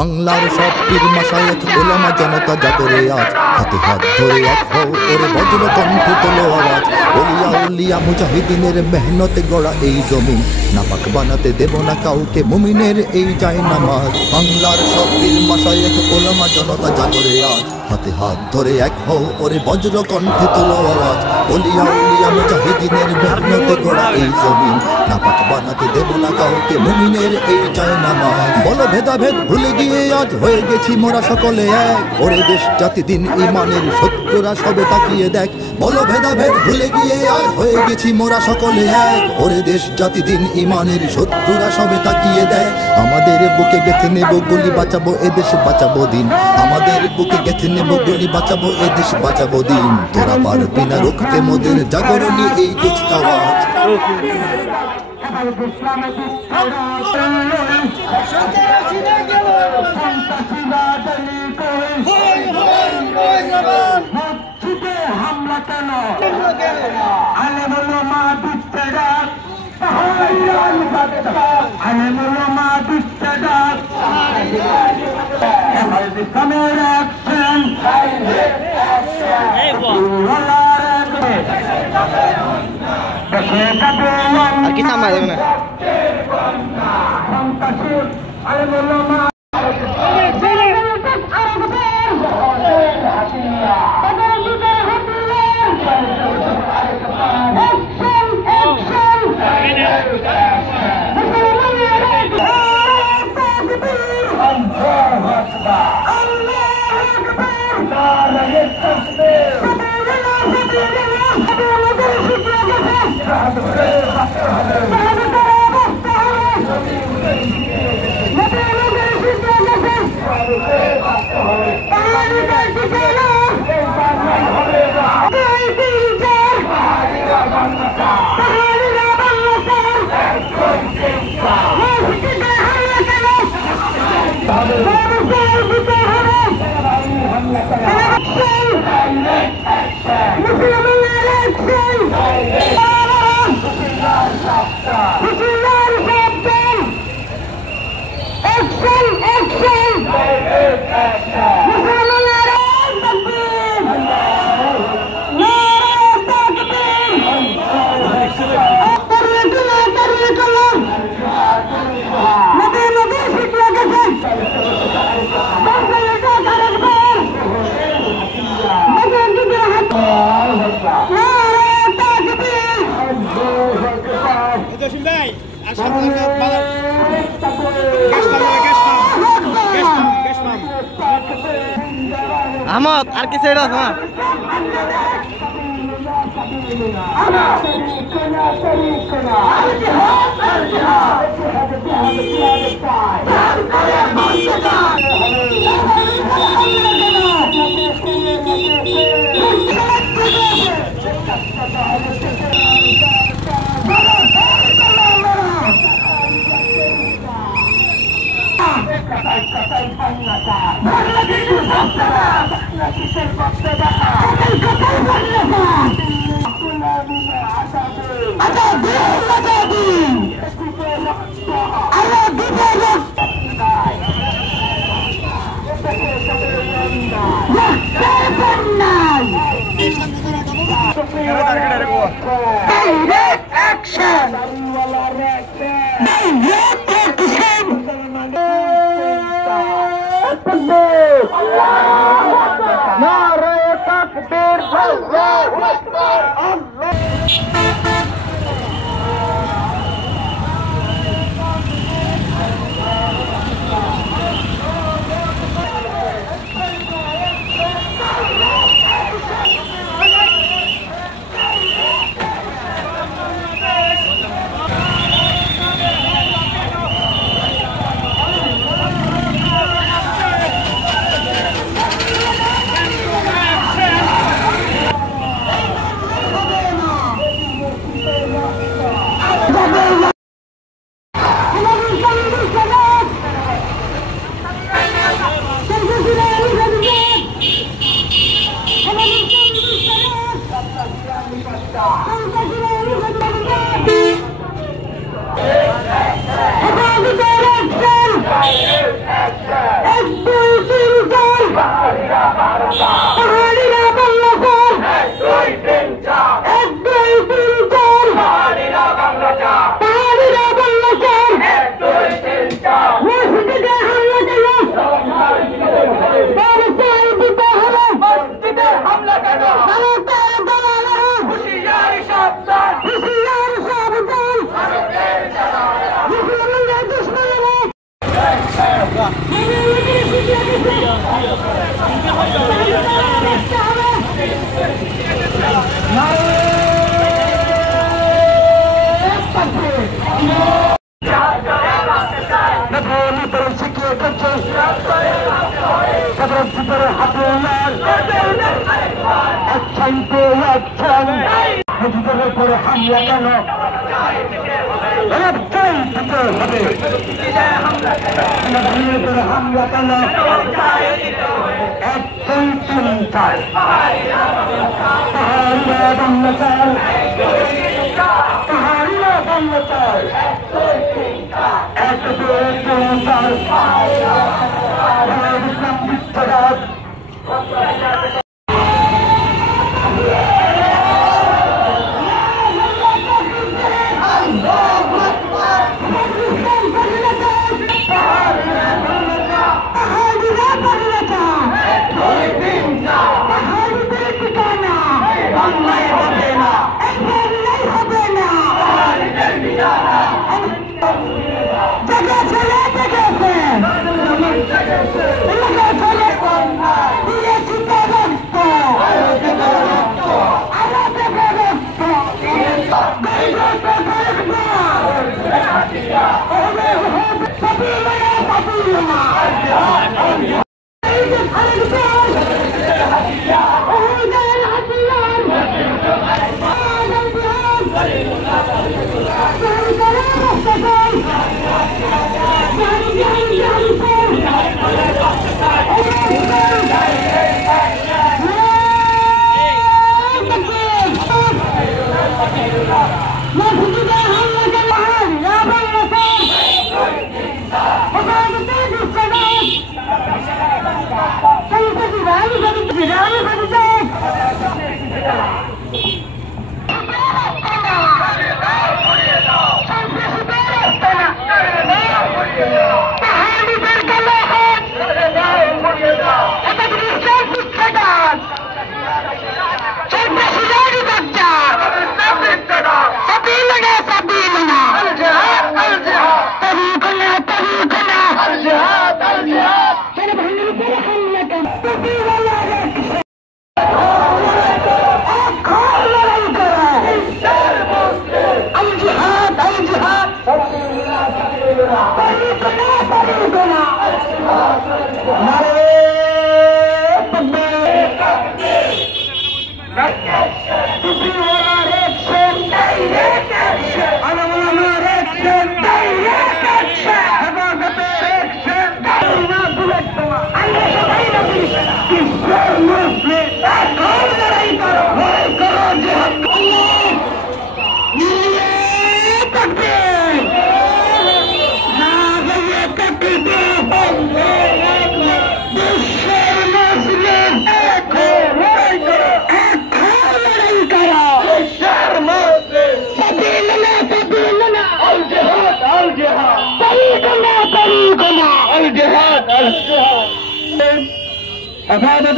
বাংলার সব পীর মাশায়েখ ওলামা জনতা জাগরে আজ হাতে হাত ধরে এক হও ওরে বজ্র কণ্ঠে তোলো আওয়াজ ওলিয়া উলিয়া মুজাহিদিনের মেহনতে গড়া এই জমিন নাপাক বানাতে দেব না কাউকে মুমিনের এই যায় নামাজ বাংলার সব পীর মাশায়েখ ওলামা জনতা জাগরে আজ হাতে হাত ধরে এক হও ওরে বজ্র কণ্ঠে তোলো আওয়াজ ওলিয়া উলিয়া মুজাহিদিনের মেহনতে গড়া এই জমিন নাপাক বানাতে দেব না কাউকে মুমিনের এই যায় নামাজ বলো ভেদাভেদ ভুলে গিয়ে আজ হয়ে গেছি মোরা সকলে এক ওরে দেশ জাতি দিন ইমানের শত্রুরা সবে তাকিয়ে দেখ বলো ভেদাভেদ ভুলে গিয়ে আজ হয়ে গেছি মোরা সকলে এক ওরে দেশ জাতি দিন ইমানের শত্রুরা সবে তাকিয়ে দেখ আমাদের বুকে গেঁথে নেব গুলি বাঁচাবো এদেশ বাঁচাবো দিন আমাদের বুকে গেঁথে নেব গুলি বাঁচাবো এদেশ বাঁচাবো দিন তোরা পারবি না রুখতে মোদের জাগরণী এই কুচকাওয়াজ আর কি সামনে দেবে না Ahmad, আর কি ছেড়ে দাও আমার করে হামলা কেন হামলা কেন এক দুই তিন চার পাহাড়িয়া বন্ধ চাল পাহাড়িয়া বন্ধ চাল এক দুই তিন চার ইসলাম বিশ্বরাজ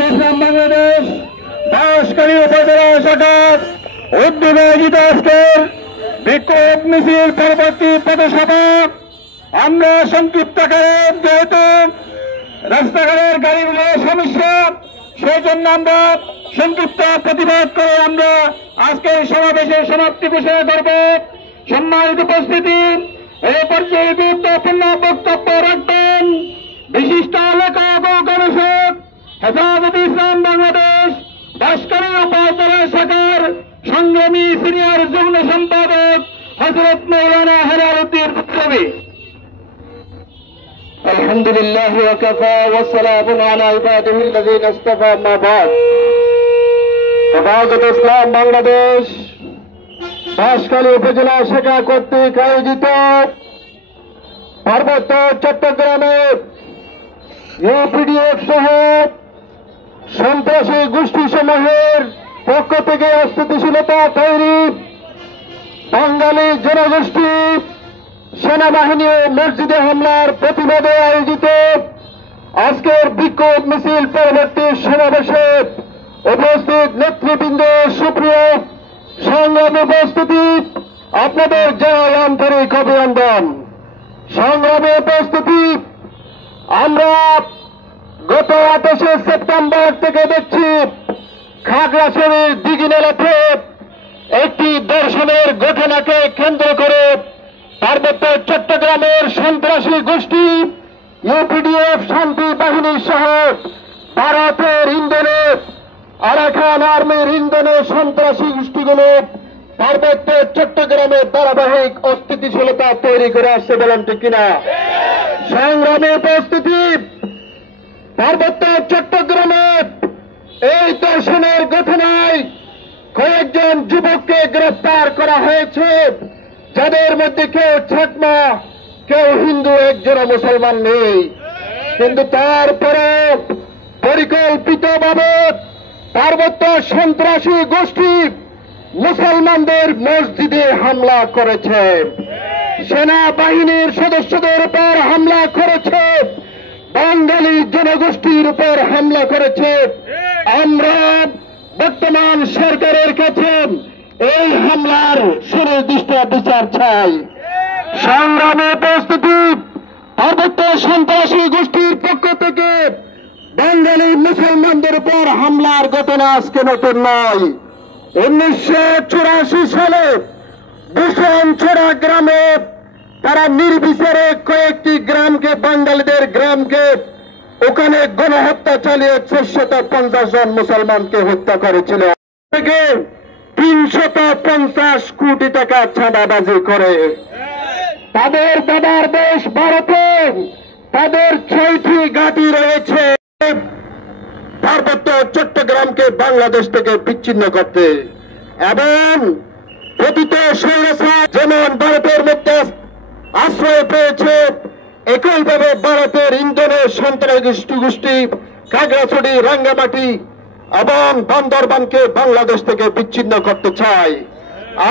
ইসলাম বাংলাদেশ বাঁশখালী উপজেলা শাখার উদ্যোগে আয়োজিত আজকের বিক্ষোভ মিছিল পরবর্তী পথসভা আমরা সংক্ষিপ্ত আকারে যেহেতু রাস্তাঘাটের গাড়িগুলোর সমস্যা সেই জন্য আমরা সংক্ষিপ্ত প্রতিবাদ করে আমরা আজকের সমাবেশের সমাপ্তি ঘোষণা করব। সম্মানিত উপস্থিতি, এই পর্যায়ে গুরুত্বপূর্ণ বক্তব্য রাখবেন বিশিষ্ট লেখক ও গবেষক হেফাজতে ইসলাম বাংলাদেশ বাঁশখালী উপজেলা শাখার সংগ্রামী সিনিয়র যুগ্ম সম্পাদক হযরত মাওলানা হেলালুদ্দীন পুত্রবী। আলহামদুলিল্লাহ ওয়া কাফা ওয়া সালামুন আলা ইবাদিহিল্লাযীনা ইসতাফা, আম্মা বা'দ। হেফাজতে ইসলাম বাংলাদেশ বাঁশখালী উপজেলা শাখা কর্তৃক আয়োজিত পার্বত্য চট্টগ্রামের ইউপিডিএফ সহ সন্ত্রাসী গোষ্ঠী সমূহের পক্ষ থেকে অস্থিতিশীলতা তৈরি, বাঙালি জনগোষ্ঠী সেনাবাহিনী ও মসজিদে হামলার প্রতিবাদে আয়োজিত আজকের বিক্ষোভ মিছিল পরবর্তী সমাবেশে উপস্থিত নেতৃবৃন্দ, সুপ্রিয় সংগ্রামী উপস্থিতি, আপনাদের জানাই আন্তরিক অভিনন্দন। সংগ্রামী উপস্থিতি, আমরা গত 28 সেপ্টেম্বর থেকে দেখছি খাগড়াছড়ির দিঘিনালাতে একটি দর্শনের ঘটনাকে কেন্দ্র করে পার্বত্য চট্টগ্রামের সন্ত্রাসী গোষ্ঠী ইউপিডিএফ শান্তি বাহিনী সহ ভারতের ইন্ধনে আরাকান আর্মির ইন্ধনে সন্ত্রাসী গোষ্ঠীগুলো পার্বত্য চট্টগ্রামে ধারাবাহিক অস্থিতিশীলতা তৈরি করে আসছে, বলেন ঠিক কিনা? সংগ্রামী উপস্থিতি, পার্বত্য চট্টগ্রামে এই দর্শনের ঘটনায় কয়েকজন যুবককে গ্রেফতার করা হয়েছে, যাদের মধ্যে কেউ ছাত্মা, কেউ হিন্দু, একজনও মুসলমান নেই। কিন্তু তারপরে পরিকল্পিতভাবে পার্বত্য সন্ত্রাসী গোষ্ঠী মুসলমানদের মসজিদে হামলা করেছে, সেনাবাহিনীর সদস্যদের উপর হামলা করেছে, বাঙালি জনগোষ্ঠীর উপর হামলা করেছে। আমরা বর্তমান সরকারের কাছে এই হামলার সুনির্দিষ্ট বিচার চাই। সংগ্রামে প্রস্তুতি, পার্বত্য সন্ত্রাসী গোষ্ঠীর পক্ষ থেকে বাঙালি মুসলমানদের উপর হামলার ঘটনা আজকে নতুন নয়। 1984 সালে ভূষণছড়া গ্রামে তারা নির্বিচারে কয়েকটি গ্রামকে, বাঙালিদের গ্রামকে, ওখানে গণহত্যা চালিয়ে 450 জন মুসলমানকে হত্যা করেছিল, থেকে 350 কোটি টাকা চাঁদাবাজি করে। তাদের দাদার দেশ ভারতে তাদের 6টি ঘাঁটি রয়েছে পার্বত্য চট্টগ্রামকে বাংলাদেশ থেকে বিচ্ছিন্ন করতে, এবং প্রতিত স্বৈরাচার যেমন ভারতের মধ্যে আশ্রয় পেয়েছে, একইভাবে ভারতের ইন্ধনে সন্ত্রাসী গোষ্ঠী খাগড়াছড়ি, রাঙ্গামাটি এবং বান্দরবানকে বাংলাদেশ থেকে বিচ্ছিন্ন করতে চায়।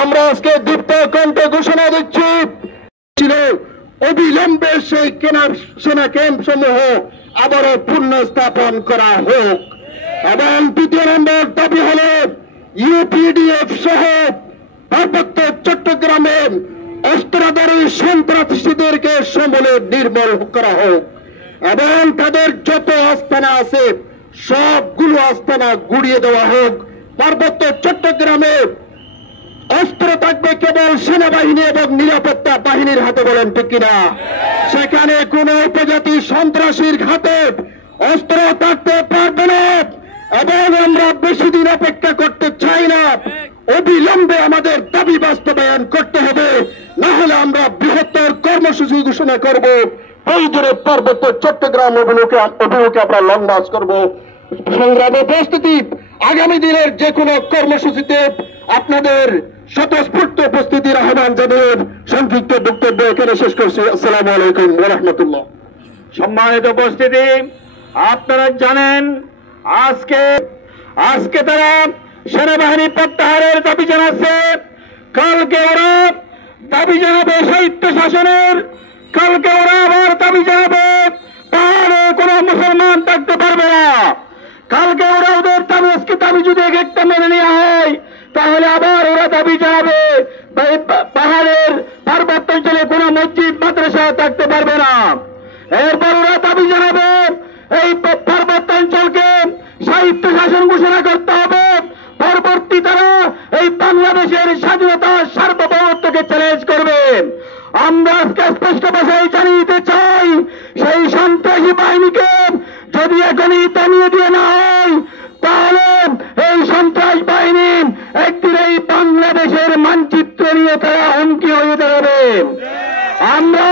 আমরা আজকে দীপ্ত কণ্ঠে ঘোষণা দিচ্ছি, অবিলম্বে সেই সেনা ক্যাম্প সমূহ আবারও পুনঃস্থাপন করা হোক। এবং 2 নম্বর দাবি হল ইউপিডিএফ সহ পার্বত্য চট্টগ্রামে অস্ত্রধারী সন্ত্রাসীদেরকে সমূলে নির্মূল করা হোক, এবং তাদের যত আস্তানা আছে সবগুলো আস্তানা গুড়িয়ে দেওয়া হোক। পার্বত্য চট্টগ্রামে অস্ত্র থাকবে কেবল সেনাবাহিনী এবং নিরাপত্তা বাহিনীর হাতে, বলেন ঠিক কিনা? সেখানে কোন উপজাতি সন্ত্রাসীর হাতে অস্ত্র থাকতে পারবে না, এবং আমরা বেশি দিন অপেক্ষা করতে চাই না। অবিলম্বে আমাদের দাবি বাস্তবায়ন করতে হবে, না হলে আমরা বৃহত্তর কর্মসূচি ঘোষণা করব। প্রয়োজনে পার্বত্য চট্টগ্রাম অভিমুখে আমরা লং মার্চ করব। সংগ্রামে প্রস্তুতি, আগামী দিনের যে কোনো কর্মসূচিতে আপনাদের স্বতঃস্ফূর্ত উপস্থিতি আহ্বান জানিয়ে সংক্ষিপ্ত বক্তব্য এখানে শেষ করছি। আসসালামু আলাইকুম ওয়া রাহমাতুল্লাহ। সম্মানিত উপস্থিতি, আপনারা জানেন আজকে তারা সেনাবাহিনী প্রত্যাহারের দাবি জানাচ্ছে, কালকে ওরা দাবি জানাবে সাহিত্য শাসনের, কালকে ওরা আবার দাবি জানাবে পাহাড়ে কোনো মুসলমান থাকতে পারবে না, কালকে ওরা ওদের দাবি যদি একটা মেনে নেওয়া হয় তাহলে আবার ওরা দাবি জানাবে পাহাড়ের পার্বত্যাঞ্চলে কোনো মসজিদ মাদ্রাসা থাকতে পারবে না। এরপর ওরা দাবি জানাবে এই পার্বত্যাঞ্চলকে সাহিত্য শাসন ঘোষণা করতে হবে। পরবর্তী তারা এই বাংলাদেশের স্বাধীনতা সার্বভৌমত্বকে চ্যালেঞ্জ করবে। আমরা আজকে স্পষ্ট ভাষায় জানিয়ে দিতে চাই, সেই সন্ত্রাসী বাহিনীকে যদি এখনই থামিয়ে দিয়ে না হয় তাহলে এই সন্ত্রাস বাহিনী একদিন এই বাংলাদেশের মানচিত্র নিয়ে তারা হুমকি হয়ে দাঁড়াবে। আমরা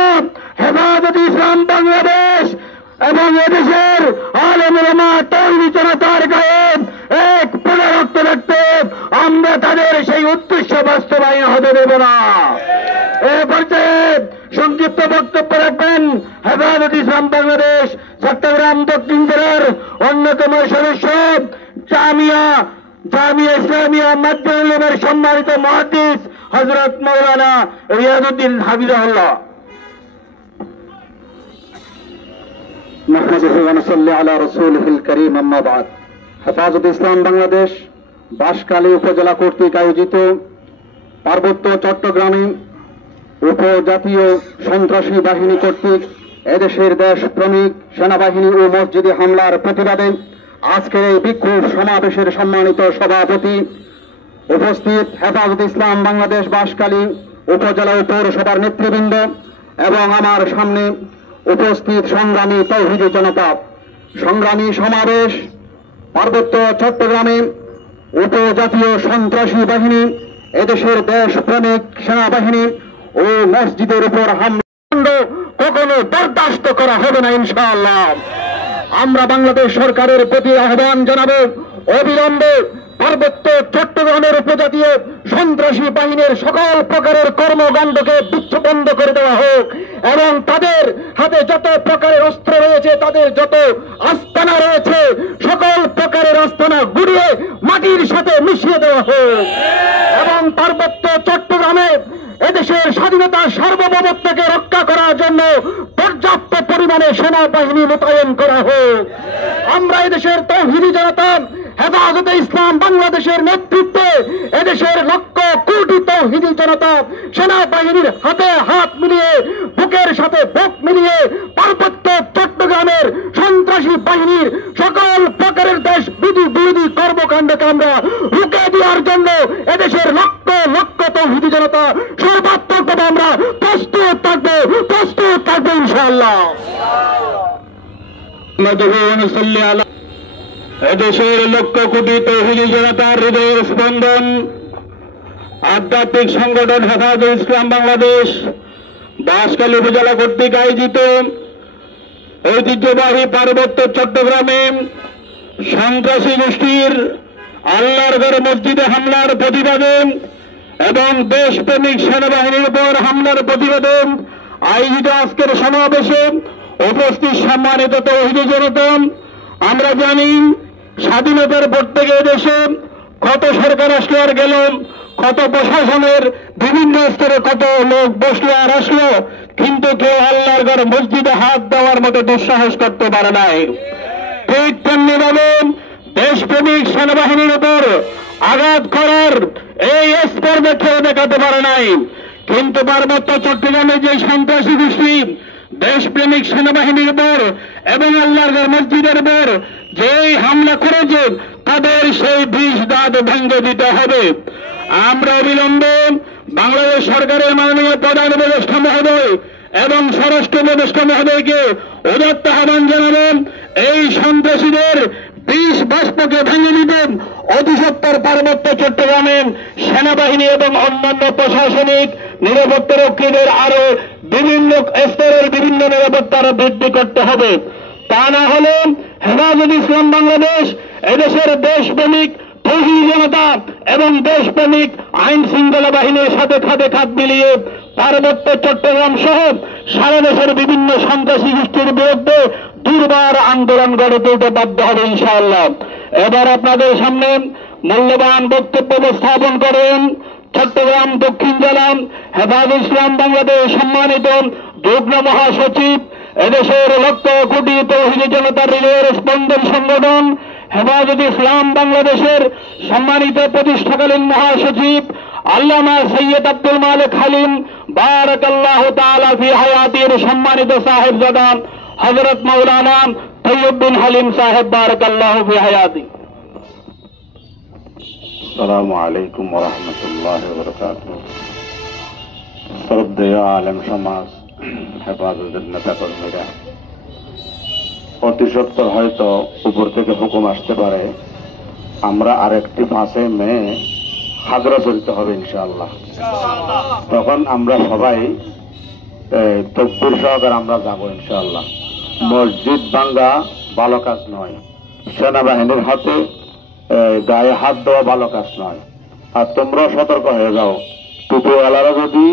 হেফাজতে ইসলাম বাংলাদেশ এবং এদেশের আলেম ওলামা তৌহিদি জনতার গায়ে এক পুনরক্ত রাখতে আমরা তাদের সেই উদ্দেশ্য বাস্তবায়ন হতে দেব না। এ পর্যায়ে সংক্ষিপ্ত বক্তব্য রাখবেন হেফাজতে ইসলাম বাংলাদেশ চট্টগ্রাম দক্ষিণ জেলার অন্যতম সদস্য জামিয়া ইসলামিয়া মাধ্যমিক উলুমের সম্মানিত মুহাদ্দিস হযরত মাওলানা রিয়াজউদ্দিন হাফিজাহুল্লাহ। নাহমাদুহু ওয়া নুসাল্লি আলা রাসূলিহিল কারীম, আম্মা বা'দ। হেফাজতে ইসলাম বাংলাদেশ বাঁশখালী উপজেলা কর্তৃক আয়োজিত পার্বত্য চট্টগ্রামে উপজাতীয় সন্ত্রাসী বাহিনী কর্তৃক এদেশের দেশপ্রেমিক সেনাবাহিনী ও মসজিদে হামলার প্রতিবাদে আজকের এই বিক্ষোভ সমাবেশের সম্মানিত সভাপতি, উপস্থিত হেফাজত ইসলাম বাংলাদেশ বাঁশখালী উপজেলা ও পৌরসভার নেতৃবৃন্দ এবং আমার সামনে উপস্থিত সংগ্রামী তৌহিদি জনতা। সংগ্রামী সমাবেশ পার্বত্য চট্টগ্রামে উপজাতীয় সন্ত্রাসী বাহিনী, এদেশের দেশপ্রেমিক সেনাবাহিনী ও মসজিদের উপর হামলা কখনো বরদাস্ত করা হবে না ইনশাআল্লাহ। আমরা বাংলাদেশ সরকারের প্রতি আহ্বান জানাবো, অবিলম্বে পার্বত্য চট্টগ্রামের উপজাতীয় সন্ত্রাসী বাহিনীর সকল প্রকারের কর্মকাণ্ডকে বিচ্ছিন্ন করে দেওয়া হোক এবং তাদের হাতে যত প্রকারের অস্ত্র রয়েছে, তাদের যত আস্তানা রয়েছে, সকল প্রকারের আস্তানা গুড়িয়ে মাটির সাথে মিশিয়ে দেওয়া হোক এবং পার্বত্য চট্টগ্রামে এদেশের স্বাধীনতা সার্বভৌমত্বকে রক্ষা করার জন্য পর্যাপ্ত পরিমাণে সেনাবাহিনী মোতায়েন করা হোক। আমরা এদেশের তৌহিদি জনতা হেফাজতে ইসলাম বাংলাদেশের নেতৃত্বে এদেশের লক্ষ কোটি তৌহিদি জনতা সেনাবাহিনীর হাতে হাত মিলিয়ে, বুকের সাথে বুক মিলিয়ে পার্বত্য চট্টগ্রামের সন্ত্রাসী বাহিনীর সকল প্রকারের দেশ বিরোধী কর্মকাণ্ডকে আমরা রুখে দেওয়ার জন্য এদেশের লক্ষ লক্ষ তৌহিদি জনতা সর্বাত্মকভাবে আমরা প্রস্তুত থাকবো ইনশাআল্লাহ। এদেশের লক্ষ কোটি তৌহিদি জনতার হৃদয়ের স্পন্দন আধ্যাত্মিক সংগঠন হেফাজত ইসলাম বাংলাদেশ বাঁশখালী উপজেলা কর্তৃক আয়োজিত ঐতিহ্যবাহী পার্বত্য চট্টগ্রামে সন্ত্রাসী গোষ্ঠীর আল্লাহর ঘর মসজিদে হামলার প্রতিবাদে এবং দেশপ্রেমিক সেনাবাহিনীর উপর হামলার প্রতিবাদে আয়োজিত আজকের সমাবেশে উপস্থিত সম্মানিত তৌহিদি জনতা, আমরা জানি স্বাধীনতার পর থেকে দেশে কত সরকার আসলো আর গেল, কত প্রশাসনের বিভিন্ন স্তরে কত লোক বসলো আর আসলো, কিন্তু কেউ আল্লাহর ঘর মসজিদে হাত দেওয়ার মতো দুঃসাহস করতে পারে নাই। ঠিক তেমনিভাবে দেশপ্রেমিক সেনাবাহিনীর উপর আঘাত করার এই স্পর্ধা কেউ দেখাতে পারে নাই। কিন্তু পার্বত্য চট্টগ্রামে যে সন্ত্রাসী গোষ্ঠী দেশপ্রেমিক সেনাবাহিনীর উপর এবং আল্লাহর ঘর মসজিদের উপর যেই হামলা করেছে, তাদের সেই বিষ দাঁত ভেঙে দিতে হবে। আমরা অবিলম্বে বাংলাদেশ সরকারের মাননীয় প্রধান উপদেষ্টা মহোদয় এবং স্বরাষ্ট্র উপদেষ্টা মহোদয়কে উদাত্ত আহ্বান জানাবেন, এই সন্ত্রাসীদের বিষ বাষ্পকে ভেঙে দিবেন। অতি সত্তর পার্বত্য চট্টগ্রামে সেনাবাহিনী এবং অন্যান্য প্রশাসনিক নিরাপত্তা রক্ষীদের আরো বিভিন্ন স্তরের বিভিন্ন নিরাপত্তার বৃদ্ধি করতে হবে। তা না হলে হেফাজত ইসলাম বাংলাদেশ এদেশের দেশপ্রেমিক তৌহিদি জনতা এবং দেশপ্রেমিক আইন শৃঙ্খলা বাহিনীর সাথে খাতে খাত মিলিয়ে পার্বত্য চট্টগ্রাম সহ সারা দেশের বিভিন্ন সন্ত্রাসী গোষ্ঠীর বিরুদ্ধে দুর্বার আন্দোলন গড়ে তুলতে বাধ্য হবে ইনশাআল্লাহ। এবার আপনাদের সামনে মূল্যবান বক্তব্য উপস্থাপন করেন চট্টগ্রাম দক্ষিণ জেলা হেফাজত ইসলাম বাংলাদেশ সম্মানিত যুগ্ম মহাসচিব, এদেশের লক্ষ কোটি তৌহিদি জনতার হৃদয়ের স্পন্দন সংগঠন হেফাজত ইসলাম বাংলাদেশের সম্মানিত প্রতিষ্ঠাকালীন মহাসচিব আল্লামা সৈয়দ আব্দুল মালিক হালিম বারাকাল্লাহু তাআলা ফি হায়াতির সম্মানিত সাহেবজাদা হযরত মাওলানা তৈয়ব বিন হালিম সাহেব বারাকাল্লাহু ফি হায়াতি। আসসালামু আলাইকুম ওয়া রাহমাতুল্লাহি ওয়া বারাকাতুহু। শ্রদ্ধেয় আলেম সমাজ, হেফাজতের নেতাকর্মীরা, অতি সত্বর হয়তো উপর থেকে হুকুম আসতে পারে, আমরা আরেকটি 5 মে খাগড়াছড়িত হবে ইনশাআল্লাহ। তখন আমরা সবাই তকবীর সহকারে আমরা যাব ইনশাআল্লাহ। মসজিদ ভাঙ্গা ভালো কাজ নয়, সেনাবাহিনীর হাতে গায়ে হাত দেওয়া ভালো কাজ নয়। আর তোমরা সতর্ক হয়ে যাও, টুপিওয়ালারা যদি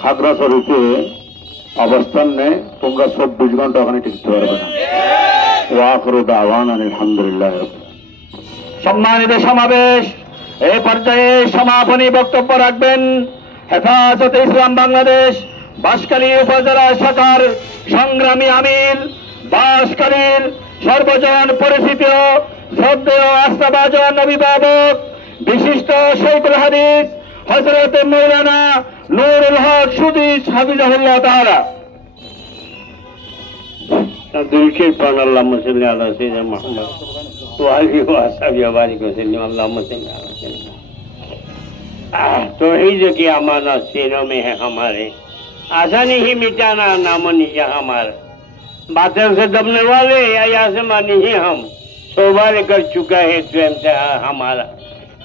খাগড়াছড়িতে অবস্থান নেয়, তোমরা 24 ঘন্টা ওখানে টিকতে পারবে না। ওয়াখিরু দাওয়ানা আলহামদুলিল্লাহ। সম্মানিত সমাবেশ, এই পর্যায়ে সমাপনী বক্তব্য রাখবেন হেফাজতে ইসলাম বাংলাদেশ বাঁশখালী উপজেলা শাখার সংগ্রামী আমির, বাঁশখালীর সর্বজন পরিচিত শ্রদ্ধেয় আস্থাভাজন অভিভাবক, বিশিষ্ট শৈখুল হাদিস হযরত মাওলানা নুরুল হক সুদী হাফিজাহুল্লাহ তাআলা। Dulce pan Allahumma salli ala sayyidina Muhammad wa alihi wa ashabihi wa barik wa sallim Allahumma salli ala sayyidina तौहीद की अमानत सीनों में है हमारे, आशा नहीं मिटाना नामो निशा हमारा। बातें से दबने वाले या आसमानी ही हम सौभाग्य कर चुका है स्वयं से हमारा।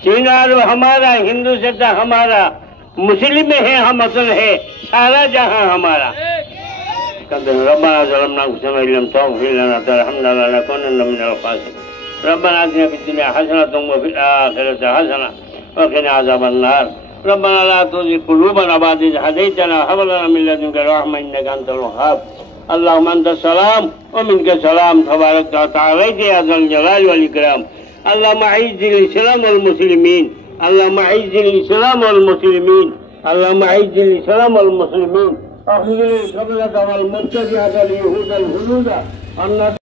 चीनार हमारा, हिंदू से हमारा, मुस्लिम है हम असल है सारा जहां हमारा। रब्बना ज़लमना अंफुसना व लम तग़फिर लना तरहमना लनकुनन्ना मिनल ख़ासिरीन। रब्बना आतिना फिद दुनिया हसनतन व फिल आखिरति हसनह वक़िना अज़ाबन्नार। रब्बना ला तुज़िग़ क़ुलूबना बअद इज़ हदैतना व हब लना मिन लदुनका रहमह इन्नका अंतल वह्हाब। अल्लाहुम्मा अंतस सलाम व मिनकस सलाम तबारकता व तआलैता या ज़ल जलाल वल इकराम। अल्लाहुम्मा अइज़्ज़िल इस्लाम वल मुस्लिमीन, अल्लाहुम्मा अइज़्ज़िल इस्लाम वल मुस्लिमीन, अल्लाहुम्मा अइज़्ज़िल इस्लाम वल मुस्लिमीन। अख़्ज़िल क़ब्लक वल मुत्तबिअत अल यहूद अल हुलूद।